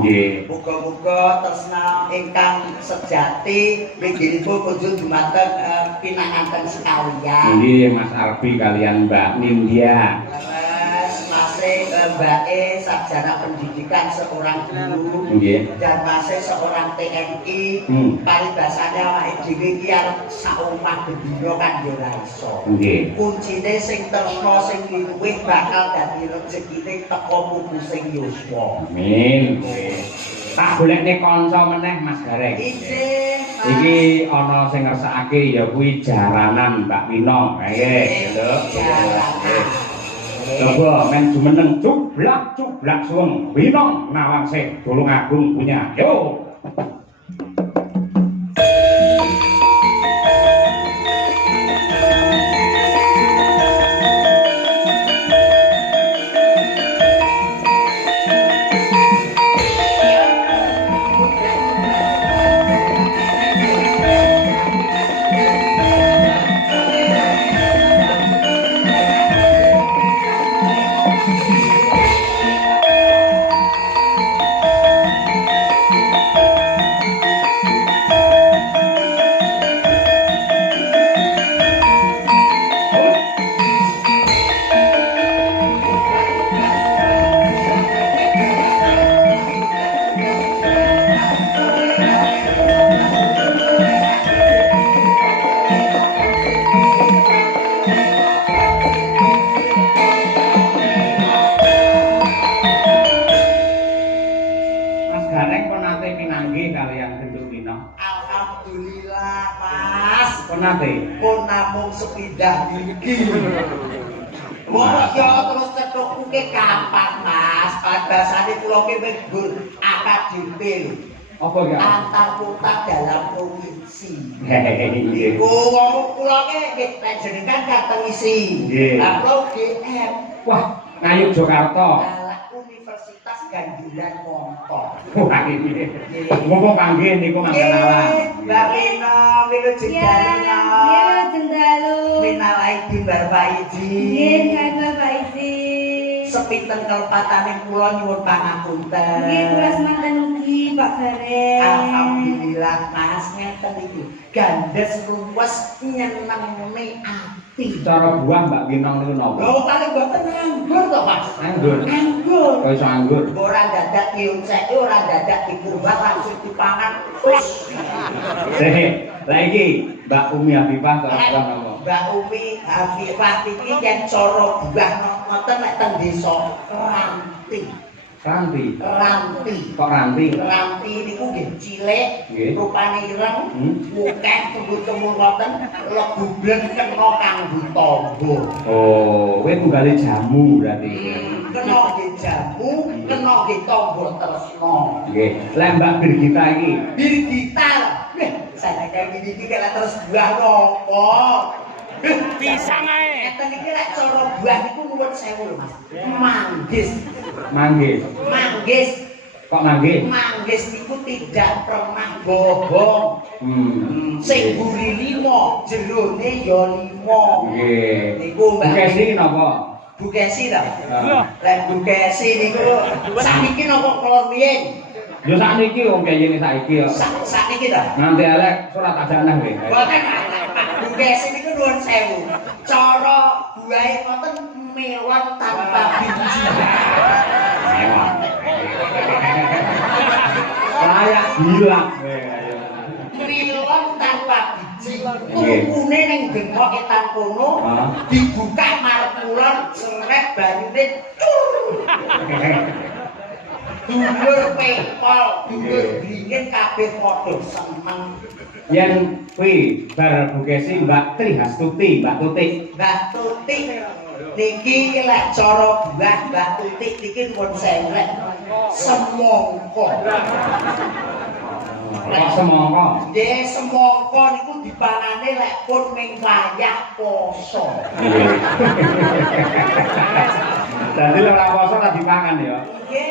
Nggih. Muga-muga tresna ingkang sejati nggih kunjung dumateng pinanganten sekalian. Nggih, Mas Arbi kalian Mbak Nindya. Masih Mbak sarjana pendidikan seorang guru dan masih seorang TNI. Paribasane awake dhewe iki arep sak omah bendina kan yo ora iso. Kuncine sing tresna sing luwih bakal dadi rezekine teko putu sing yuswa. Amin. Tak golekne kanca meneh Mas Gareng. Iki ana sing ngersakake ya kuwi jaranan Mbak Wino. Nggih, lho. Jaranan. Coba men jumeneng cublak suweng Winong Nawangsih Tulungagung punya. Yo. Pun namung sepindah niki. Wong yo terus cethuk ke kapan Mas? Padasane kula ki wis gur akad dipil. Apa ya? Antar kota dalam provinsi. Iku wong kula ki panjenengan kateng isi. Lah kula GM. Wah, ngayuk Jakarta. Universitas Ganjulan Montor. Wah, iki. Mumpung panggih niku mangkenalan. Mbak Rina, Wilujeng Dalu. Jendalu. Minal aidin wal faizin. Nggih, Bapak faizin. Sepinten kelepatane kula nyuwun pangapunten. Nggih, kula semanten ugi Pak Gareng. Alhamdulillah Mas ngeten iki. Gandes ruwes nyenengne ati. Cara buah Mbak Winong niku napa? Lho kali mboten nganggur to Mas. Anggur. Anggur. Kok iso anggur? Ora dadak diunceki, ora dadak dikurbah langsung dipangan. Lah iki Mbak Umi Habibah to apa napa? Mbak Umi Habibah iki yen cara buah ngoten nek teng desa ranti. Ranti. Ranti. Kok ranti? Ranti niku nggih cilik, rupane ireng, akeh tembur-tembur ngoten, lebu blen kena kanggo tamba. Oh, kowe tunggale jamu berarti. Kena nggih jamu, kena nggih tamba tresna. Nggih. Lah Mbak Birgita iki. Birgita. Saya kaya iki kala terus buah nopo? Pisang ae. Ngeten iki lek cara buah niku nuwun sewu lho Mas. Manggis. Manggis. Manggis. Kok manggis? Manggis niku tidak pernah bobong. Sing buri 5, jerone ya 5. Nggih. Niku Mbak. Bukesi napa? Bukesi ta? Lek bukesi niku sakniki napa kelon riyen? Yo sakniki wong kayene saiki yo. Sakniki ta? Nganti elek surat ajanah kowe. Boten. Bukesi niku nuwun sewu. Cara buahe ngoten mewon tanpa biji. Mewon. Kayak bilang. Mewon tanpa biji. Tukune ning gengok etan kono dibuka marep kulon seret banyune Dulur pepol, dulur dringin kabeh padha seneng. Yen kuwi bar Bukesi Mbak Tri Hastuti, Mbak Tutik. Mbak Tutik niki lek cara buah Mbak Tutik niki pun selek semangka. Kok semangka? Nggih, semangka niku dipanane lek pun ning wayah poso. Dadi lek ora poso ora dipangan ya. Nggih,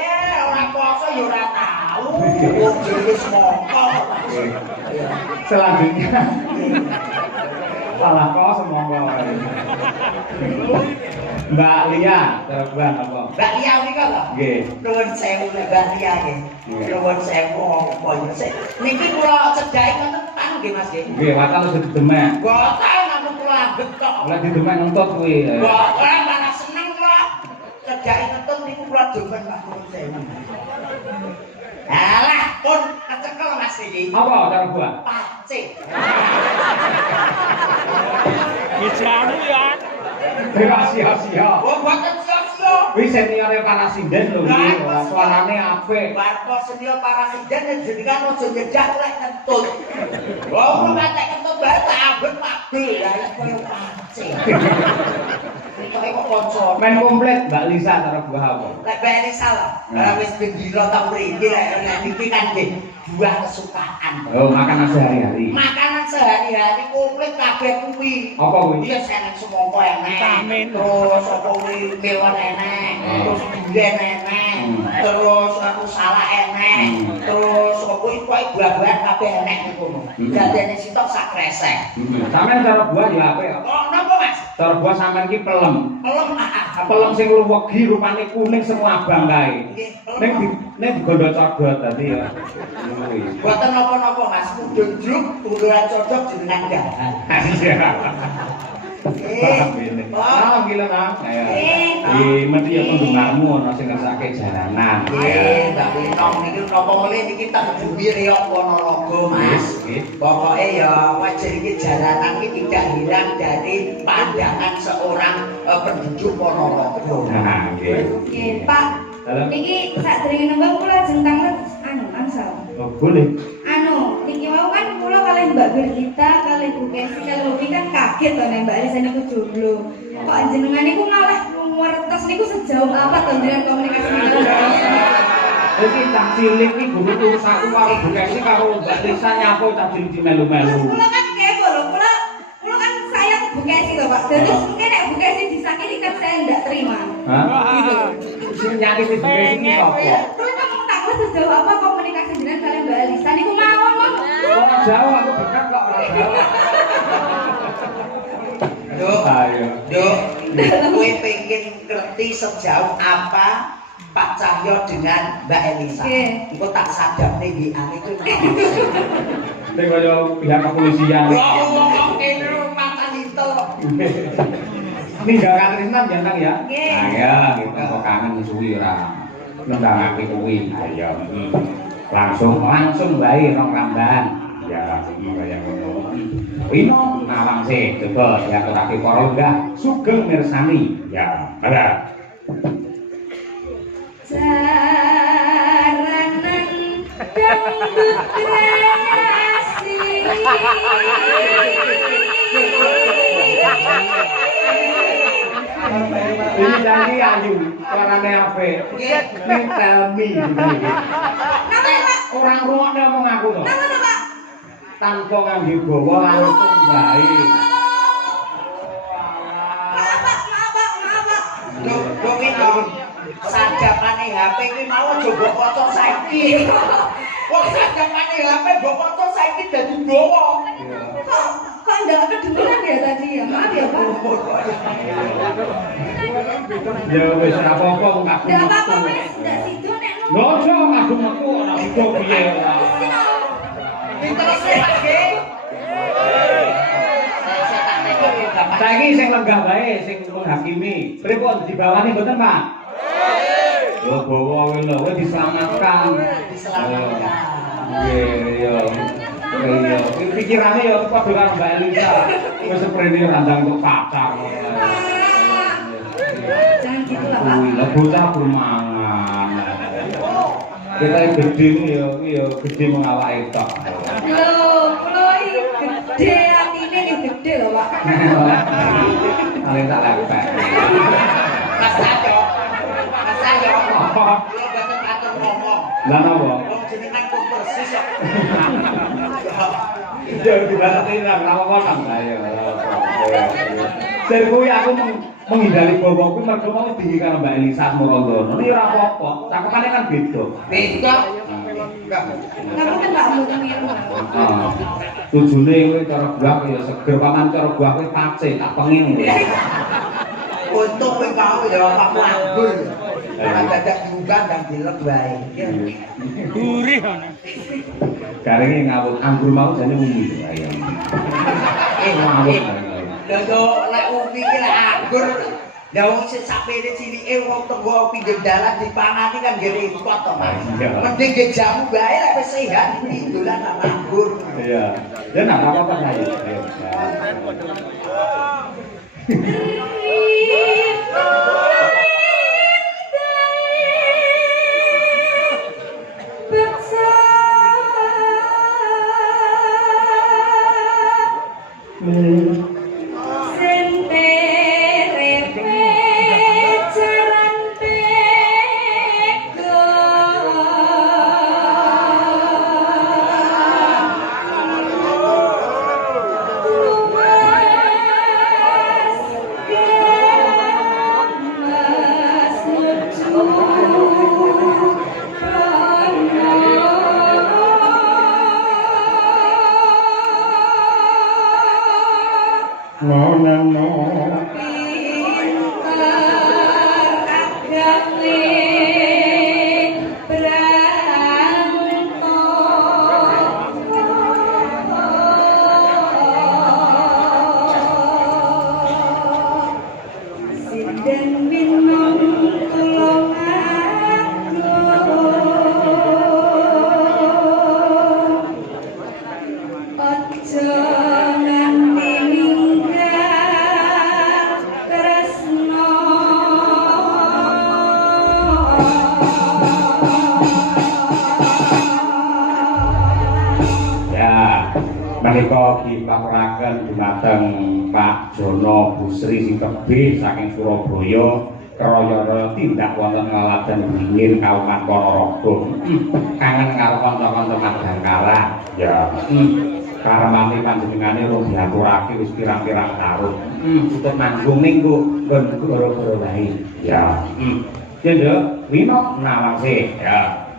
ora poso ya ora tau. Jenis semangka. Selanjutnya Salah kok semongko. Mbak Lia, terbang apa? Mbak Lia nika lho. Nggih. Nuwun sewu nek Mbak Lia nggih. Nuwun sewu apa ya sik. Niki kula cedhaki ngoten tang nggih Mas nggih. Nggih, watal wis didemek. Boten namung kula ambet kok. Lah didemek ngentut kuwi. Boten malah seneng kula. Cedhaki ngentut niku kula demen Pak nuwun sewu. Alah, pun kecekel Mas iki. Apa cara buat? Pacik. Bijamu ya. Sia-sia. Oh, boten sia-sia. Wis seniore Parasinden lho iki, suarane apik. Warta senior Parasinden jenengan aja nyedak lek kentut. Oh, kula katek kentut bae tak ambet pabel. Lah iki koyo pacik. Kok kok kanca. Main komplit Mbak Lisa cara buah apa? Lek bene salah. Ora wis gendira ta mriki lek niki kan nggih buah kesukaan. Oh, makanan sehari-hari. Makanan sehari-hari komplit kabeh kuwi. Apa kuwi? Iya seneng semongko enek. Vitamin. Terus apa kuwi melon enek. Terus duren enek. Terus aku salah enek. Terus apa kuwi buah-buahan kabeh enek niku. Dadene sitok sak kresek. Sampeyan cara buah ya apik kok. Oh, napa Mas? Cara buah sampeyan ki pelem. Pelem Pelem sing luwegi rupane kuning semua abang kae. Ning digondo codot dadi ya. Boten napa-napa Mas, mudhun juk, unggulan cocok jenengan dahan. Iya. Paham ini. Ah, gila nang. Mesti ya penggemarmu ana sing ngersake jalanan. Tapi nong niki napa meneh niki tak duwi reok Ponorogo Mas. Pokoke ya wajah iki jalanan iki tidak hilang dari pandangan seorang penduduk Ponorogo. Nah, nggih. Nggih, Pak. Niki sadurunge nembang kula jentang angsal. Oh, boleh. Niki mau kan kula kalih Mbak Berlita, kalih Bu Kesi, kalih Hobi kan kaget to nek Mbak Elisa niku jomblo. Kok jenengan niku malah ngwertes niku sejauh apa to jenengan komunikasi karo Mbak Elisa? Iki cah cilik iki guru urusanku karo Bu Kesi karo Mbak Lisa nyapo cah cilik melu-melu. Kula kan kepo lho, kula kan sayang Bu Kesi to, Pak. Terus mungkin nek Bu Kesi disakiti kan saya ndak terima. Hah? Sing nyakiti Bu Kesi iki sapa? Kula kan mau takut sejauh apa komunikasi jenengan karo Mbak Elisa niku mawon, Mang. Orang Jawa aku dekat kok orang Jawa. Duk, Ayo. Duk, kowe pengen ngerti sejauh apa Pak Cahyo dengan Mbak Elisa. Engko tak sadapne WA-ne itu. Nek kaya pihak kepolisian. Ngomong kene matan itu. Ninggal Katrisnan jantang ya. Nggih. Nah ya, kita kok kangen suwi ora. Nendangake kuwi. Ayo. Langsung wae rong ramban. Ya, kaya ngono. Wino nawang sih, coba diaturake para lenggah sugeng mirsani. Ya, ada. Jaranan dangdut kreasi. Ini janji ayu, suarane apik. Ning tell me. Orang ruwakne omong aku to. Tanpa ngangge bawa langsung baik. Duk itu sadapane HP kuwi mau coba foto saiki. Wong sadapane HP mbok foto saiki dadi dawa. Kok ndak kedengeran ya tadi ya? Maaf ya, Pak. Ya wis ora apa-apa kok aku. Ndak apa-apa wis, ndak sido nek Ngono aku metu ora iso piye ora. Terus lagi. Saiki sing lenggah bae sing menghakimi. Pripun dibawani mboten, Pak? Yo bawa kuwi lho, wis diselamatkan. Diselamatkan. Nggih, yo. Iya, pikirane yo padha karo Mbak Elisa. Wis seprene randang untuk pacar. jangan gitu lah, Pak. Lah bocah mangan. Kita gede yo gede mengawake tok. Loh, kula iki gede atine iki gede lho, Pak. Paling tak lepek. Mas Ayo. Mas Ayo. Apa? Kula boten atur ngomong. Lah napa? Wong jenengan kok persis kok. Ya dibasati nang rawonan ayo. Dari kuwi aku menghindari boboku mergo mau tinggi karo Mbak Elisa Murandana. Ini ora apa-apa. Cakepane kan beda. Beda. Kamu kan gak mau miru. Tujune kowe cara buah ya seger paman cara buah kowe pace tak pengin kowe. Untuk kowe mau ya Pak Anggur. Ora dadak diunggah dan dilek wae. Gurih ana. Karenge ngawut anggur mau jane umbi ayo. Ngawut. Lha yo lek umbi ki lek anggur ya wong sing sapene cilike wong tenggo pinggir dalan dipangani kan nggih repot to Mas. Mending ge jamu bae lek wis sehat iki dolan anggur. Iya. Ya nak apa-apa saya. Menika dipaturaken dumateng Pak Jono Busri sing tebih saking Surabaya kraya tindak wonten ngaladen dingin Kauman Ponorogo. Kangen karo kanca-kanca Madangkara. Ya. Karmane panjenengane rung diaturake wis pirang-pirang taun. Untuk manggung minggu nggon gara-gara wae. Ya. Ya nduk, wino nawase. Ya.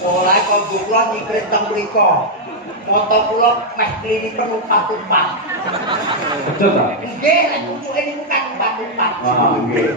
Mulai kok kula nyikret teng mriko. Foto kula meh kliniken umpat-umpat. Betul ta? Nggih, lek pucuke niku kan umpat-umpat. Ah, nggih.